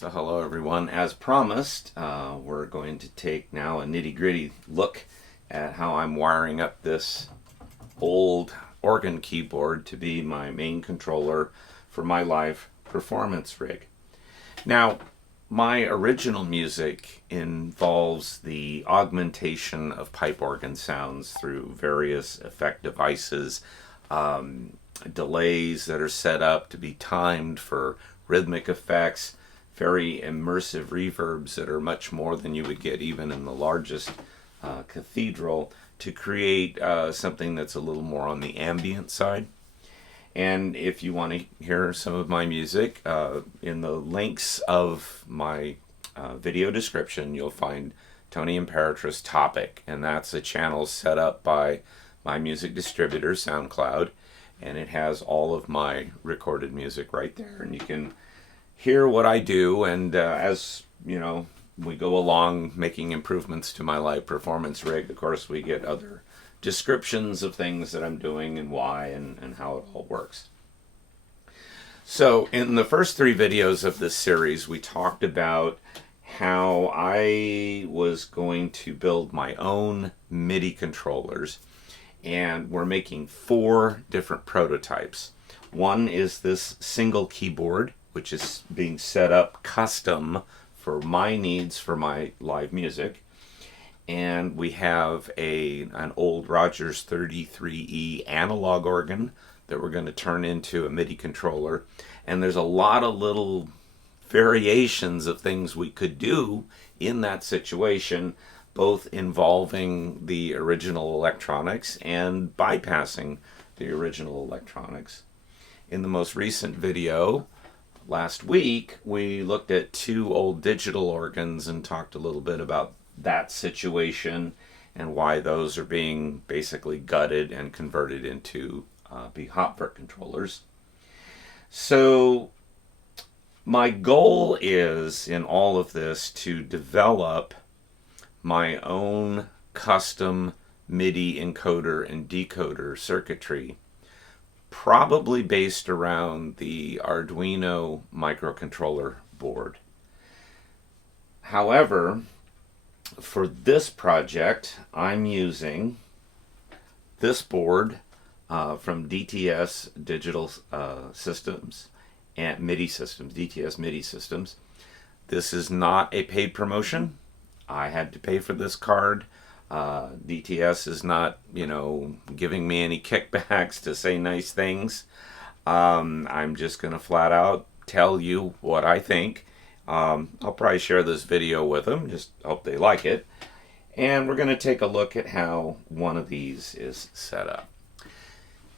So hello everyone. As promised, we're going to take now a nitty-gritty look at how I'm wiring up this old organ keyboard to be my main controller for my live performance rig. Now, my original music involves the augmentation of pipe organ sounds through various effect devices, delays that are set up to be timed for rhythmic effects, very immersive reverbs that are much more than you would get even in the largest cathedral to create something that's a little more on the ambient side. And if you want to hear some of my music, in the links of my video description, you'll find Tony Imperatrice-Topic, and that's a channel set up by my music distributor, SoundCloud, and it has all of my recorded music right there, and you can hear what I do, and as you know, we go along making improvements to my live performance rig, of course we get other descriptions of things that I'm doing and why and how it all works. So in the first 3 videos of this series, we talked about how I was going to build my own MIDI controllers, and we're making 4 different prototypes. One is this single keyboard, which is being set up custom for my needs for my live music. And we have an old Rodgers 33E analog organ that we're going to turn into a MIDI controller. And there's a lot of little variations of things we could do in that situation, both involving the original electronics and bypassing the original electronics. In the most recent video, last week, we looked at 2 old digital organs and talked a little bit about that situation and why those are being basically gutted and converted into be Hopper controllers. So my goal is in all of this to develop my own custom MIDI encoder and decoder circuitry, probably based around the Arduino microcontroller board. However, for this project, I'm using this board from DTS Digital Systems and MIDI Systems, DTS MIDI Systems. This is not a paid promotion. I had to pay for this card. DTS is not, giving me any kickbacks to say nice things. I'm just going to flat out tell you what I think. I'll probably share this video with them, just hope they like it. And we're going to take a look at how one of these is set up.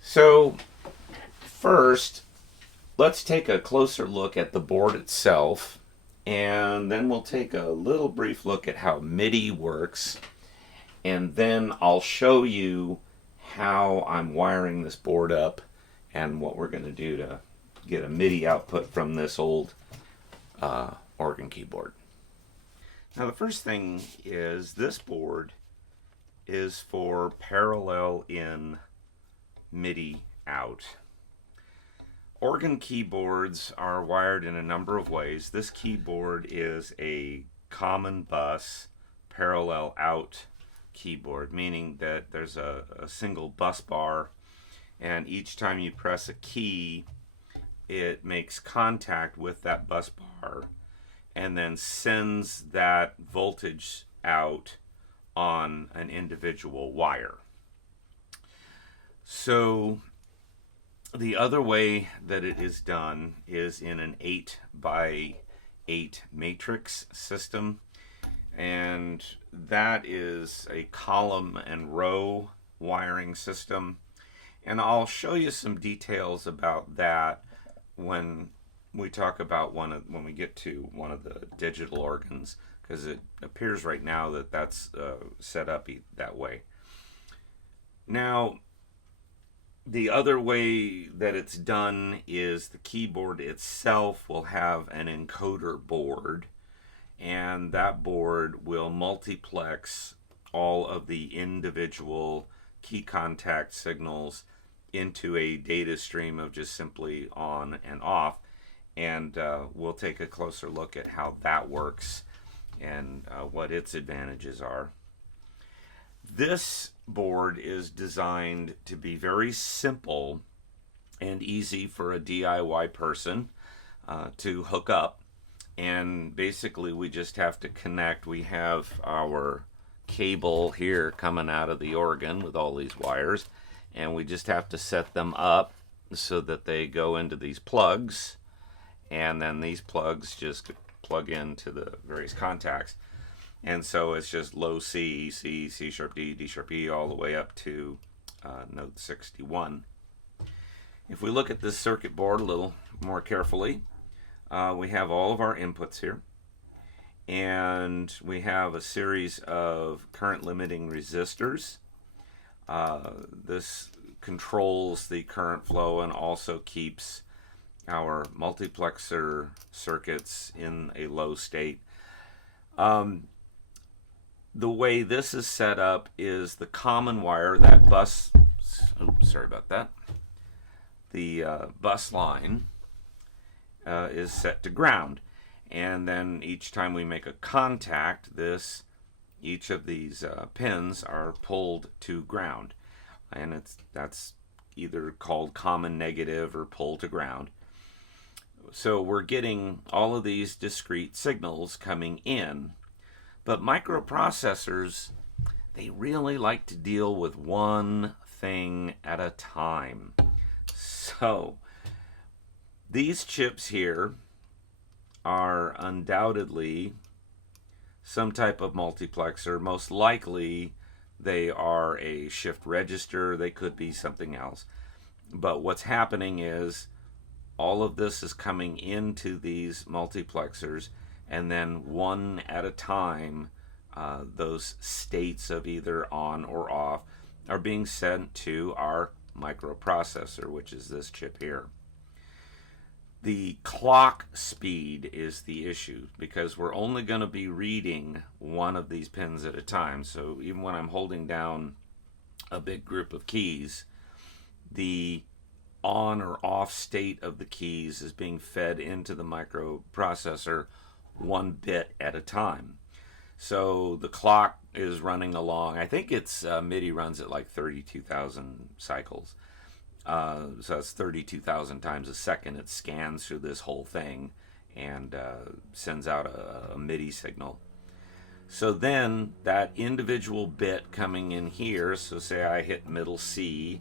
So first, let's take a closer look at the board itself, and then we'll take a little brief look at how MIDI works. And then I'll show you how I'm wiring this board up and what we're going to do to get a MIDI output from this old organ keyboard. Now the first thing is this board is for parallel in MIDI out. Organ keyboards are wired in a number of ways. This keyboard is a common bus parallel out keyboard, meaning that there's a single bus bar, and each time you press a key it makes contact with that bus bar and then sends that voltage out on an individual wire. So the other way that it is done is in an 8x8 matrix system, and that is a column and row wiring system, and I'll show you some details about that when we talk about when we get to one of the digital organs, because it appears right now that that's set up that way. Now the other way that it's done is the keyboard itself will have an encoder board, and that board will multiplex all of the individual key contact signals into a data stream of just simply on and off. and we'll take a closer look at how that works and what its advantages are. This board is designed to be very simple and easy for a DIY person to hook up. And basically we just have to connect. We have our cable here coming out of the organ with all these wires, and we just have to set them up so that they go into these plugs, and then these plugs just plug into the various contacts. And so it's just low C, C, C sharp D, D sharp E, all the way up to note 61. If we look at this circuit board a little more carefully, we have all of our inputs here, and we have a series of current limiting resistors. This controls the current flow and also keeps our multiplexer circuits in a low state. The way this is set up is the common wire, that bus, sorry about that, the bus line is set to ground, and then each time we make a contact, each of these pins are pulled to ground, and that's either called common negative or pull to ground. So we're getting all of these discrete signals coming in, but microprocessors, they really like to deal with one thing at a time. So these chips here are undoubtedly some type of multiplexer. Most likely they are a shift register. They could be something else. But what's happening is all of this is coming into these multiplexers, and then one at a time, those states of either on or off are being sent to our microprocessor, which is this chip here. The clock speed is the issue, because we're only going to be reading one of these pins at a time. So even when I'm holding down a big group of keys, the on or off state of the keys is being fed into the microprocessor one bit at a time. So the clock is running along. I think it's MIDI runs at like 32,000 cycles. So that's 32,000 times a second. It scans through this whole thing and sends out a MIDI signal. So then that individual bit coming in here, so say I hit middle C,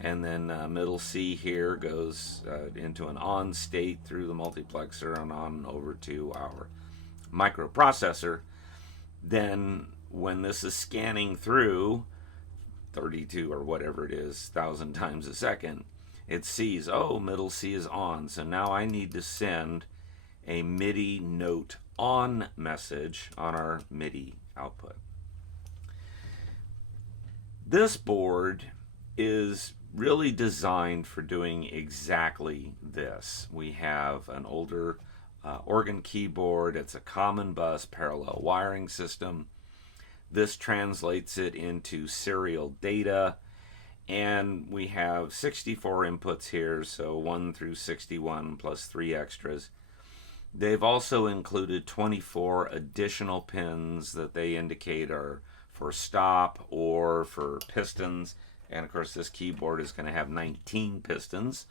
and then middle C here goes into an on state through the multiplexer and on over to our microprocessor. Then when this is scanning through 32 or whatever it is, 1,000 times a second, it sees, oh, middle C is on. So now I need to send a MIDI note on message on our MIDI output. This board is really designed for doing exactly this. We have an older organ keyboard. It's a common bus parallel wiring system. This translates it into serial data, and we have 64 inputs here, so 1 through 61 plus 3 extras. They've also included 24 additional pins that they indicate are for stop or for pistons. And of course this keyboard is going to have 19 pistons.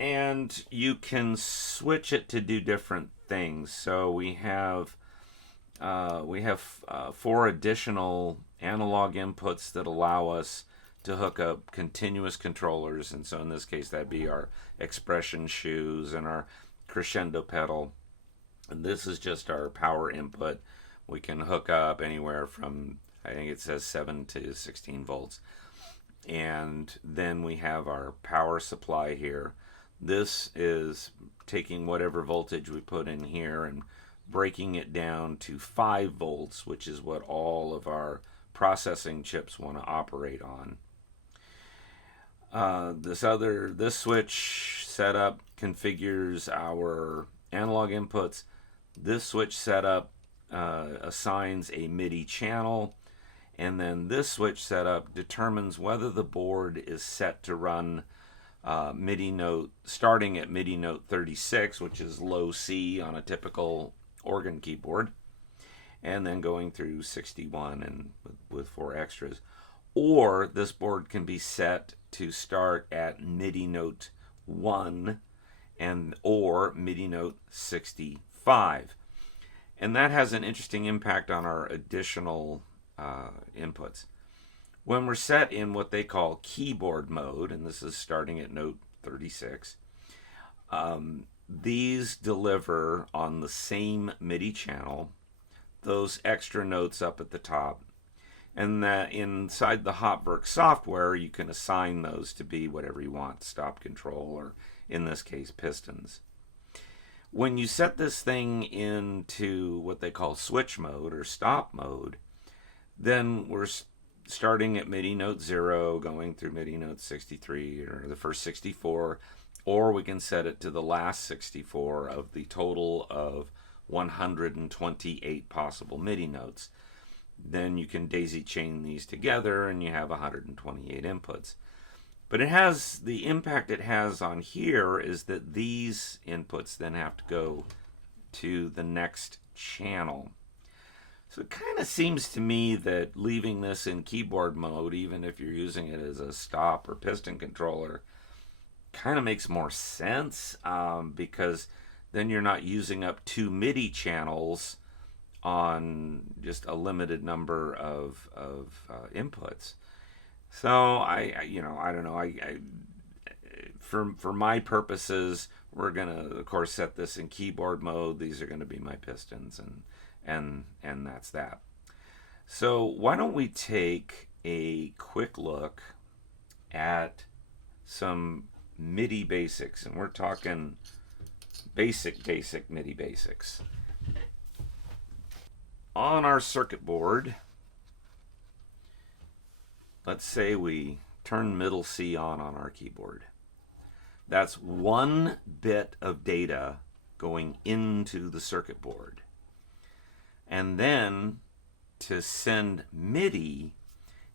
And you can switch it to do different things. So we have 4 additional analog inputs that allow us to hook up continuous controllers, and so in this case that'd be our expression shoes and our crescendo pedal. And this is just our power input. We can hook up anywhere from, I think it says 7 to 16 volts. And then we have our power supply here. This is taking whatever voltage we put in here and breaking it down to 5 volts, which is what all of our processing chips want to operate on. This switch setup configures our analog inputs. This switch setup assigns a MIDI channel, and then this switch setup determines whether the board is set to run MIDI note, starting at MIDI note 36, which is low C on a typical organ keyboard, and then going through 61 and with 4 extras. Or this board can be set to start at MIDI note 1 or MIDI note 65. And that has an interesting impact on our additional inputs. When we're set in what they call keyboard mode, and this is starting at note 36, these deliver on the same MIDI channel those extra notes up at the top, and that inside the Hopwork software you can assign those to be whatever you want, stop, control, or in this case pistons. When you set this thing into what they call switch mode or stop mode, then we're starting at MIDI note 0, going through MIDI note 63 or the first 64, or we can set it to the last 64 of the total of 128 possible MIDI notes. Then you can daisy chain these together and you have 128 inputs. But it has, the impact it has on here is that these inputs then have to go to the next channel. So it kind of seems to me that leaving this in keyboard mode, even if you're using it as a stop or piston controller, kind of makes more sense, because then you're not using up 2 MIDI channels on just a limited number of inputs. So I don't know. For my purposes, we're gonna of course set this in keyboard mode. These are gonna be my pistons, and that's that. So why don't we take a quick look at some MIDI basics, and we're talking basic MIDI basics. On our circuit board, let's say we turn middle C on our keyboard. That's 1 bit of data going into the circuit board. And then to send MIDI,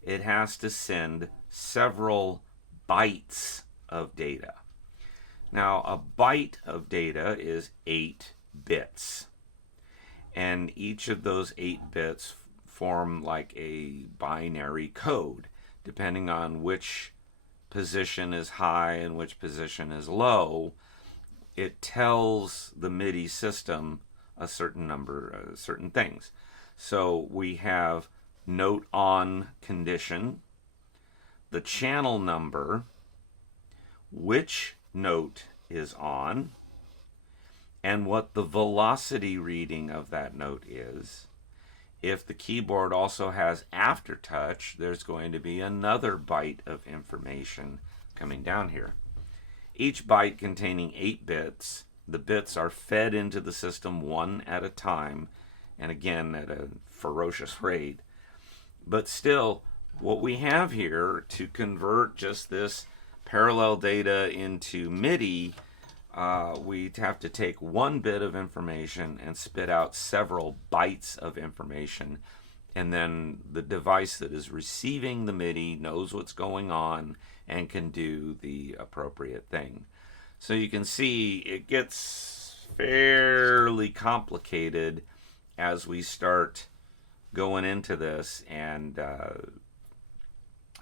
it has to send several bytes of data. Now, a byte of data is 8 bits. And each of those 8 bits form like a binary code, depending on which position is high and which position is low. It tells the MIDI system a certain number, certain things. So we have note on condition, the channel number, which note is on, and what the velocity reading of that note is. If the keyboard also has aftertouch, there's going to be another byte of information coming down here. Each byte containing 8 bits. The bits are fed into the system one at a time, and again at a ferocious rate. But still, what we have here to convert just this parallel data into MIDI, we have to take 1 bit of information and spit out several bytes of information, and then the device that is receiving the MIDI knows what's going on and can do the appropriate thing. So you can see it gets fairly complicated as we start going into this and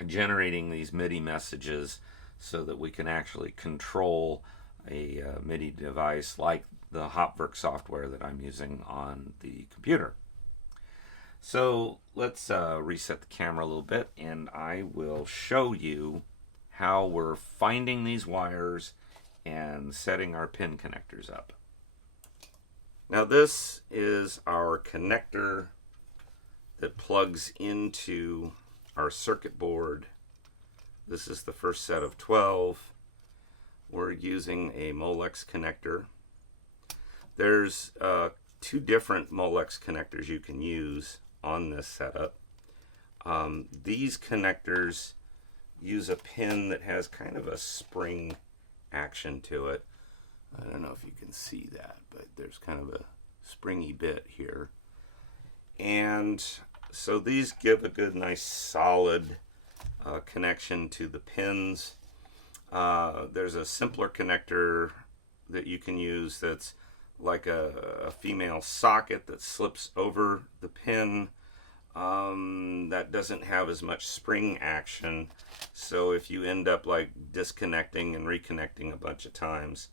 generating these MIDI messages so that we can actually control a MIDI device like the Hopwork software that I'm using on the computer. So let's reset the camera a little bit, and I will show you how we're finding these wires and setting our pin connectors up. Now this is our connector that plugs into our circuit board. This is the first set of 12. We're using a Molex connector. There's 2 different Molex connectors you can use on this setup. These connectors use a pin that has kind of a spring action to it. I don't know if you can see that, but there's kind of a springy bit here. And so these give a good, nice, solid connection to the pins. There's a simpler connector that you can use that's like a female socket that slips over the pin. That doesn't have as much spring action, so if you end up like disconnecting and reconnecting a bunch of times,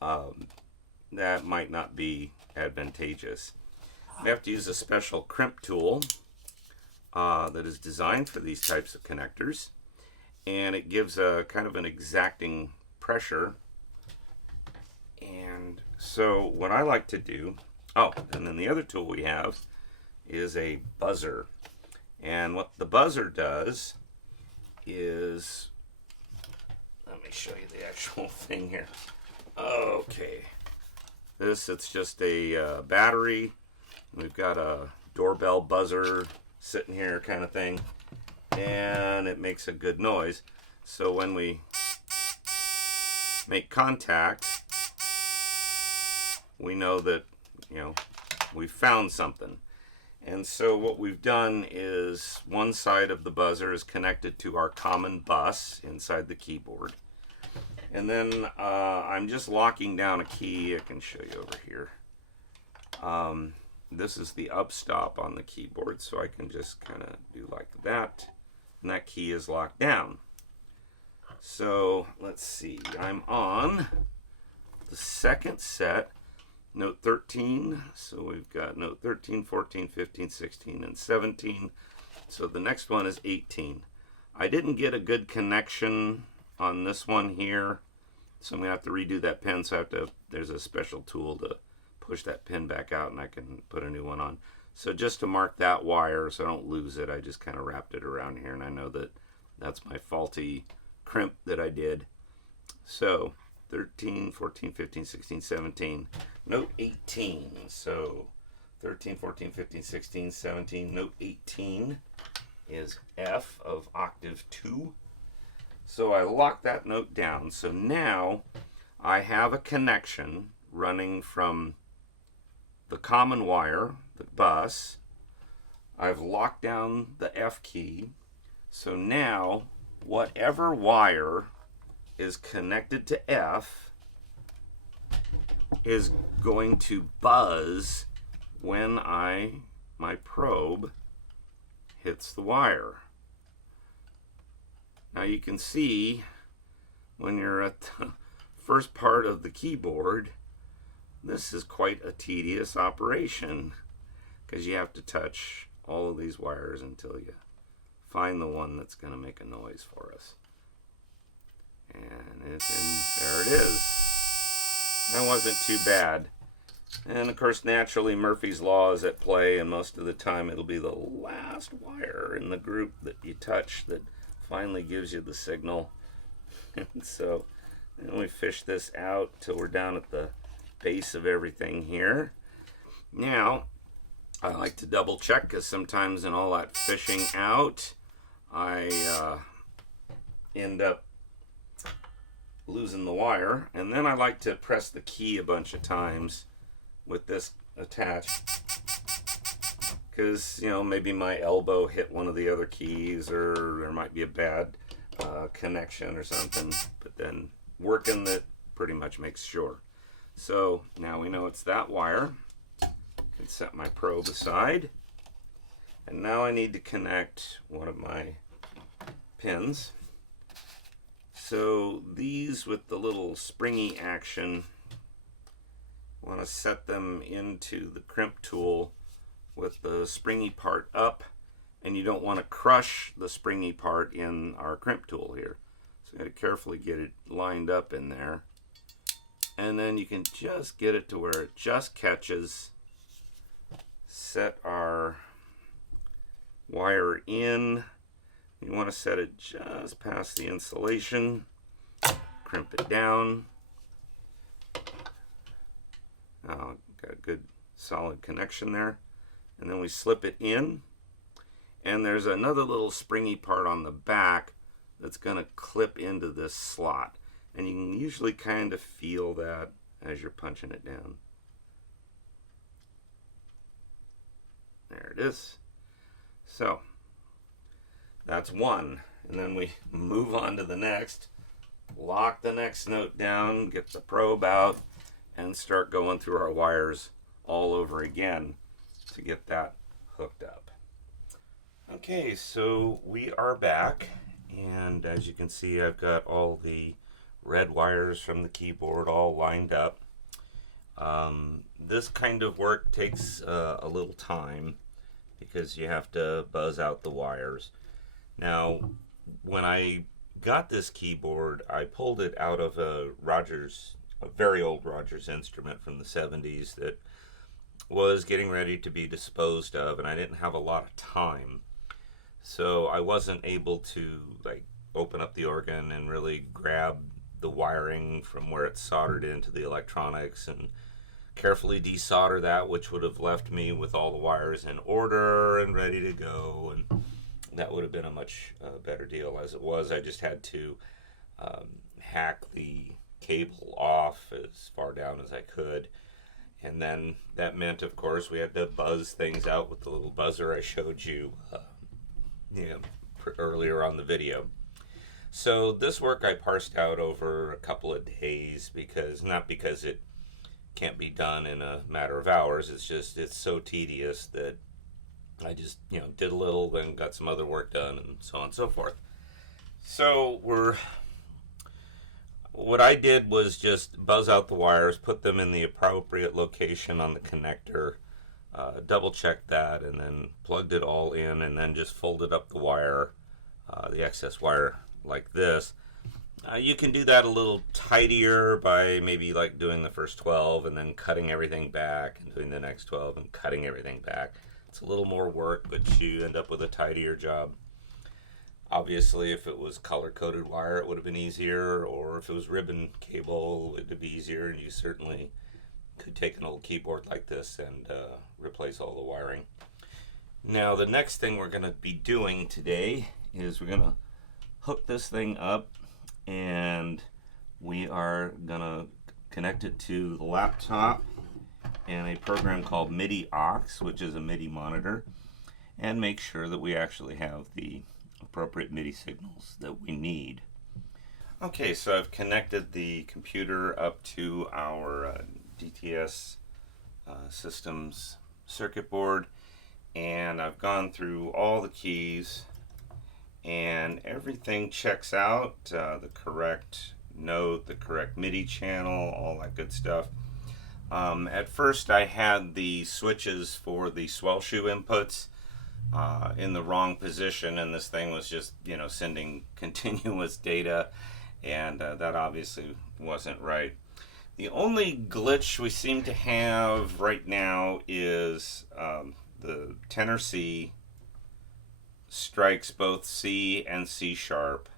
that might not be advantageous. We have to use a special crimp tool that is designed for these types of connectors, and it gives a kind of an exacting pressure. And so what I like to do, and then the other tool we have is a buzzer. And what the buzzer does is, let me show you the actual thing here. Okay, it's just a battery. We've got a doorbell buzzer sitting here kind of thing, and it makes a good noise. So when we make contact, we know that, we found something. And so what we've done is one side of the buzzer is connected to our common bus inside the keyboard. And then I'm just locking down a key. I can show you over here. This is the up stop on the keyboard, so I can just kind of do like that. And that key is locked down. So let's see. I'm on the second set, note 13. So we've got note 13, 14, 15, 16, and 17. So the next one is 18. I didn't get a good connection on this one here, so I'm going to have to redo that pin. So there's a special tool to push that pin back out, and I can put a new one on. So just to mark that wire so I don't lose it, I just kind of wrapped it around here, and I know that that's my faulty crimp that I did. So 13, 14, 15, 16, 17, note 18. So 13, 14, 15, 16, 17, note 18 is F of octave 2. So I lock that note down. So now I have a connection running from the common wire, the bus. I've locked down the F key. So now whatever wire is connected to F is going to buzz when my probe hits the wire. Now you can see when you're at the first part of the keyboard, this is quite a tedious operation because you have to touch all of these wires until you find the one that's going to make a noise for us. And there it is. That wasn't too bad. And of course, naturally, Murphy's Law is at play, and most of the time it'll be the last wire in the group that you touch that finally gives you the signal. And so then we fish this out till we're down at the base of everything here. Now, I like to double check because sometimes in all that fishing out, I end up losing the wire. And then I like to press the key a bunch of times with this attached because, maybe my elbow hit one of the other keys, or there might be a bad connection or something. But then working that pretty much makes sure. So now we know it's that wire. I can set my probe aside. And now I need to connect one of my pins. So these with the little springy action, I want to set them into the crimp tool with the springy part up, and you don't want to crush the springy part in our crimp tool here. So you got to carefully get it lined up in there. And then you can just get it to where it just catches. Set our wire in. You want to set it just past the insulation. Crimp it down. Now, got a good solid connection there. And then we slip it in. And there's another little springy part on the back that's going to clip into this slot. And you can usually kind of feel that as you're punching it down. There it is. So that's one. And then we move on to the next. lock the next note down, get the probe out, and start going through our wires all over again to get that hooked up. Okay, so we are back, and as you can see, I've got all the red wires from the keyboard all lined up. This kind of work takes a little time because you have to buzz out the wires. Now, when I got this keyboard, I pulled it out of a Rodgers, a very old Rodgers instrument from the 70s that was getting ready to be disposed of, and I didn't have a lot of time. So I wasn't able to open up the organ and really grab the wiring from where it's soldered into the electronics and carefully desolder that, which would have left me with all the wires in order and ready to go, and that would have been a much better deal. As it was, I just had to hack the cable off as far down as I could, and then that meant, of course, we had to buzz things out with the little buzzer I showed you, earlier on the video. So this work I parsed out over a couple of days, not because it can't be done in a matter of hours. It's so tedious that I just did a little, then got some other work done, and so on and so forth. So what I did was just buzz out the wires, put them in the appropriate location on the connector, double checked that, and then plugged it all in, and then just folded up the wire, the excess wire, like this. You can do that a little tidier by maybe doing the first 12 and then cutting everything back and doing the next 12 and cutting everything back. It's a little more work, but you end up with a tidier job. Obviously, if it was color-coded wire, it would have been easier, or if it was ribbon cable, it would be easier, and you certainly could take an old keyboard like this and replace all the wiring. Now, the next thing we're going to be doing today is we're going to hook this thing up, and we are going to connect it to the laptop and a program called MIDI aux, which is a MIDI monitor, and make sure that we actually have the appropriate MIDI signals that we need. Okay, so I've connected the computer up to our DTS systems circuit board, and I've gone through all the keys, and everything checks out, the correct note, the correct MIDI channel, all that good stuff. At first I had the switches for the swell shoe inputs in the wrong position, and this thing was just sending continuous data, and that obviously wasn't right. The only glitch we seem to have right now is the tenor C strikes both C and C sharp,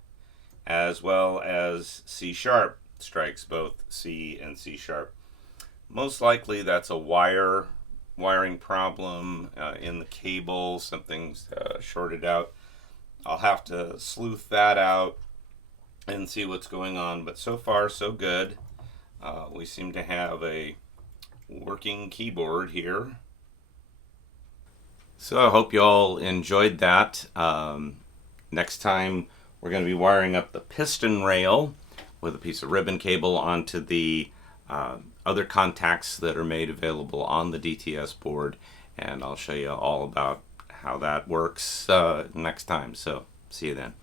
as well as C sharp strikes both C and C sharp. Most likely that's a wiring problem in the cable. Something's shorted out. I'll have to sleuth that out and see what's going on, but so far so good. We seem to have a working keyboard here. So I hope you all enjoyed that. Next time we're going to be wiring up the piston rail with a piece of ribbon cable onto the other contacts that are made available on the DTS board, and I'll show you all about how that works next time. So see you then.